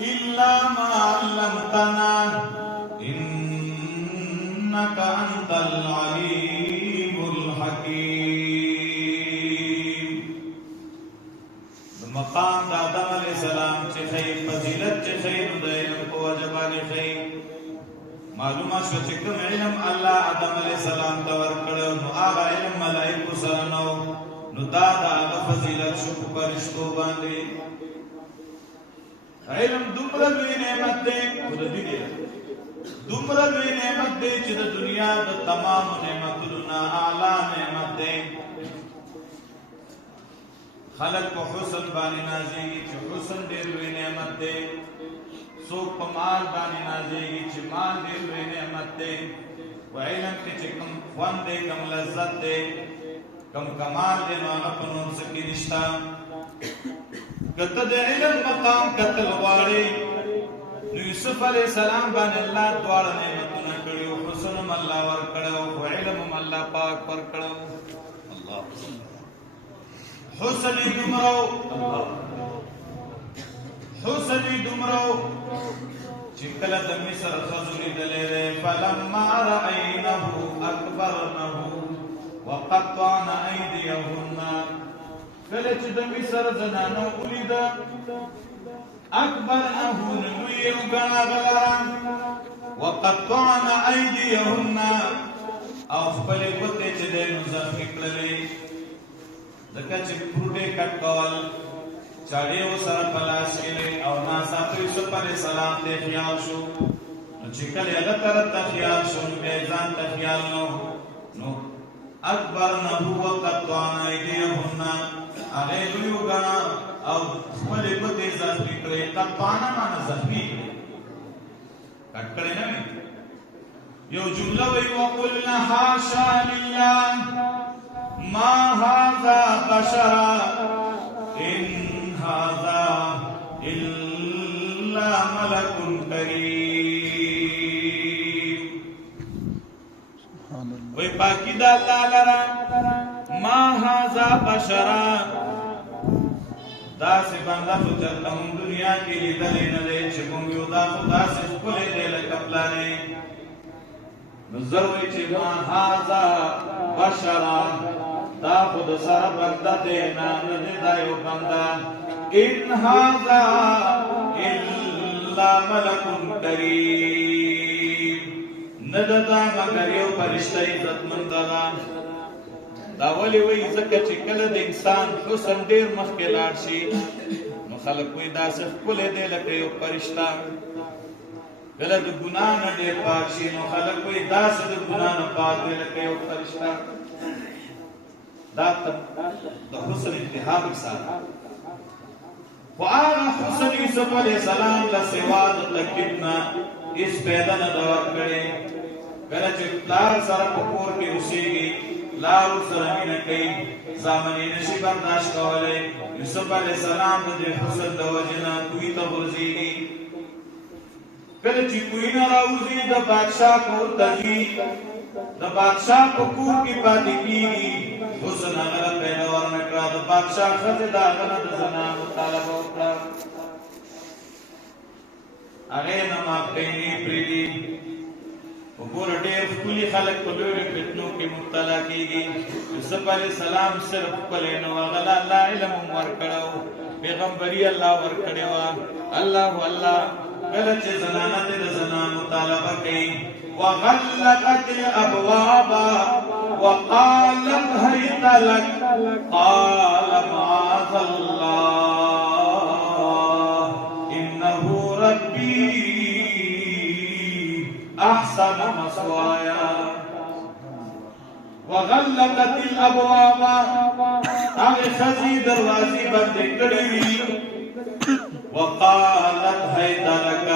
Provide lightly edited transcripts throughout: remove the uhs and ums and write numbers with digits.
إلا ما علمتنا إنك أنت العليم الحكيم. مقام د آدم علیہ السلام چې خیر فضیلت چې خیر د علم په وجبانی خیر معلومه شو چې کوم علم الله آدم علیہ السلام ته ورکړو نو هغه علم ملائکه سره نو دا د هغه فضیلت شو په فرشتو باندې. علم دومره لوی نعمت دی دومره لوی نعمت دی چې د دنیا د تمام نعمتونو نه اعلی نعمت دی. خلق په حسن باندې نازېږي چې حسن ډېر لوی نعمت دی. څوک په مال باندې نازېږي چې مال ډېر لوی نعمت دی. په علم کې چې کوم خوند دی کوم لذت دی کوم کمال دی نو هغه په نور څه کې نشته. کته د علم مقام کتل غواړي نو یوسف علیہ السلام باندې الله دواړه نعمتونه کړیو. حسن هم الله ورکړو او علم هم الله پاک ورکړو. الله حسن دمرو چې کله د مصر ښځو لیدلی دی فلما رأینه اکبرنه وقطعن ایدیهن. کله چې د مصر زنانو ولیده اکبرنه نو یې وګڼه وقطعن ایدیهن او خپلې ګوتې چې دی نو زخمي کړلې. ځکه چې پروټې کټ کول چاړې ورسره په لاس کې او ناڅاپه یوسف علیه السلام ته خیال شو. نو چې کله هغه طرف ته خیال شو نو بیا یې ځان ته خیال نو اکبرنه وقطعن ایدیهن هغه یې لوی وګڼه او خپلې ګوتې زخمي کړې. قطعن معنی زخمي کټ کړې نه وي. یو جمله وایي وقلنا حاشا لله ما هذا بشرا إن هذا إلا ملك كريم. وی باقی دا اللہ لرا ما هذا بشرا دا سی بندہ خجلتا ہم دنیا کی لیدلی ندے چکم یو دا خدا سی کھلے دے لکپلانے نظروی چی ما هذا بشرا دا خود سر بندہ دینا ندہ یو بندہ ان هذا الا ملک کریم ندتا مگر یو فرشتہ عزت مندلا. دا ولی وی زکه چې کله د انسان حسن ډیر مخکې لاړ شي نو خلک وی داسې ښکلی دی لکه یو فرشتہ. کله د ګناه نه ډیر پاک شي نو خلک وی داسې د ګناه نه پاک دی لکه یو فرشتہ. دا د حسن انتها مثال. خو هغه حسن یوسف علیہ السلام له سوا د تکلیف نه هېڅ پیدا نه ده ورکړې. کله چې پلار سره په کور کې اوسېږي پلار ورسره مینه کوي زامن یې نشي برداشت کولی. یوسف علیہ السلام د دې حسن د وجې نه کوهي ته غورځېږي. کله چې کوهي نه راوځي د بادشاه کور ته ځي د بادشاه په کور کې پاتې کېږي. حسن هغه له پیدا ورنه کړه. د بادشاه ښځې د هغه نه د زنا مطالبه وکړه. هغې نه مافکینې پرېږدي. وګوره ډېر ښکلي خلک په لویو فتنو کې مبتلا کېږي. یوسف علیه السلام صرف ښکلی نه و هغه له الله علم هم ورکړی و پیغمبري الله ورکړې وه. الله کله چې زنانه ته د زنا مطالبه کوي وغلقت الابواب وقالت هيت لك قال معاذ الله انه ربي احسن مثواي. وغلقت الابواب هغه ښځې دروازې بندې کړې وي. وقالت هيت لك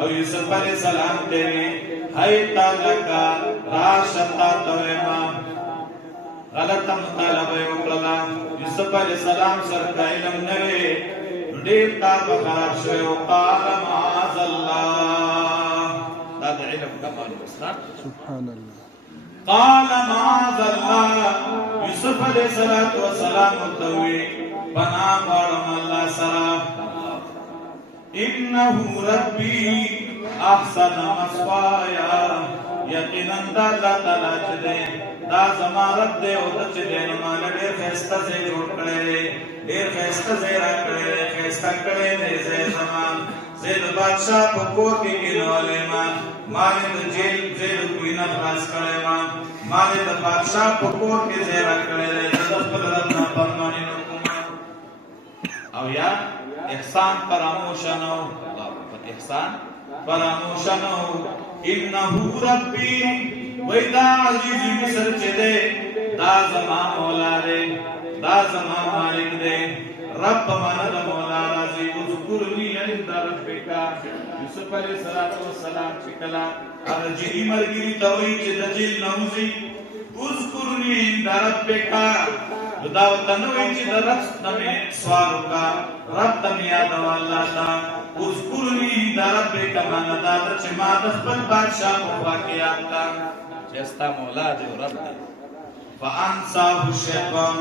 او یوسف علیہ السلام ته هيت لك راشتا توما غلطه مطالبه وکړه. یوسف علیہ السلام سره علم نه وی ډېر کار به خراب شوی. وقال معاذ الله دا د علم کمال وستا سبحان الله. قال معاذ الله یوسف علیہ السلام ورته وی پناه غواړم الله سره انه ربی احسن مثوایا یقینا دا اللہ تعالی چې دی دا زما رب دی او ته چې دی نو ما ډېر ښایسته ځای جوړ کړی دی ډېر ښایسته ځای راکړی دی ښایسته کړی دی ځای زما زه د بادشاه په کور کې کېنولی ما ما دې د جیل د کوی نه خلاص کړی ما دې د بادشاه په کور کې ځای راکړی دی زه د خپل رب نافرماني نه کوم او یا احسان فراموش نه احسان فراموش نه انه ربی وای دا عزیز مصر چې دی دا زما مولا دی دا زما مالک دی رب معنا د مولا راځي اذكرني عند ربک یوسف علیہ السلام چې کله هغه جری مرګری ته وایي چې د جیل نوځي اذكرني عند ربک دا وتنوي چې د رب تمه سوال وکا رب تمه یاد الله تا اذكرني عند ربک معنا دا چې ما د خپل بادشاہ په واقعیات کا چې استا مولا دی رب دی فانصاه الشیطان